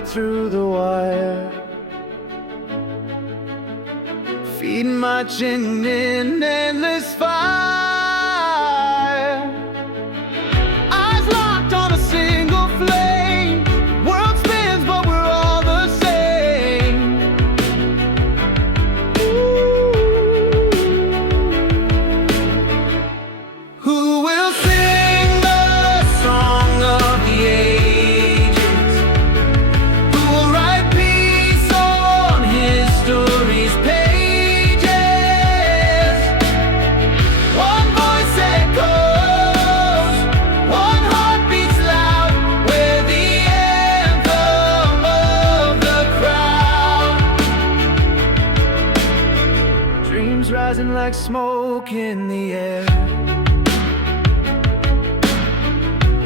crawled through the wire. Feed marching in endless fire. Eyes locked on a single flame. World spins, but we're all the same. Who will sing the song of the ages? Who will write peace on history's pages? One voice echoes, one heart beats loud. We're the anthem of the crowd. Dreams rising like smoke in the air.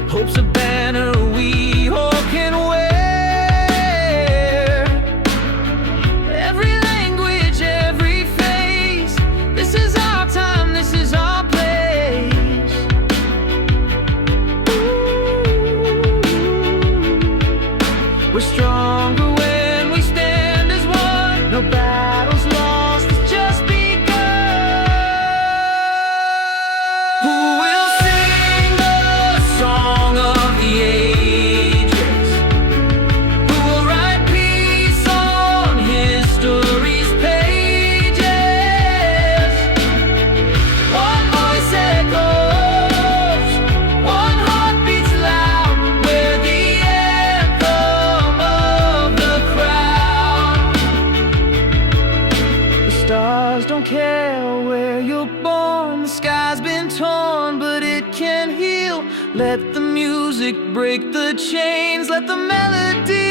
Hope's a banner we all can wear. Every language, every face. This is our time, this is our place. We're stronger when we stand as one. No battle's lost, it's just begun. Who will sing the song of the ages? Who will write peace on history's pages? One voice echoes, one heart beats loud. We're the anthem of the crowd. The stars don't care where you're born. The sky's been torn, but it can heal. Let the music break the chains. Let the melody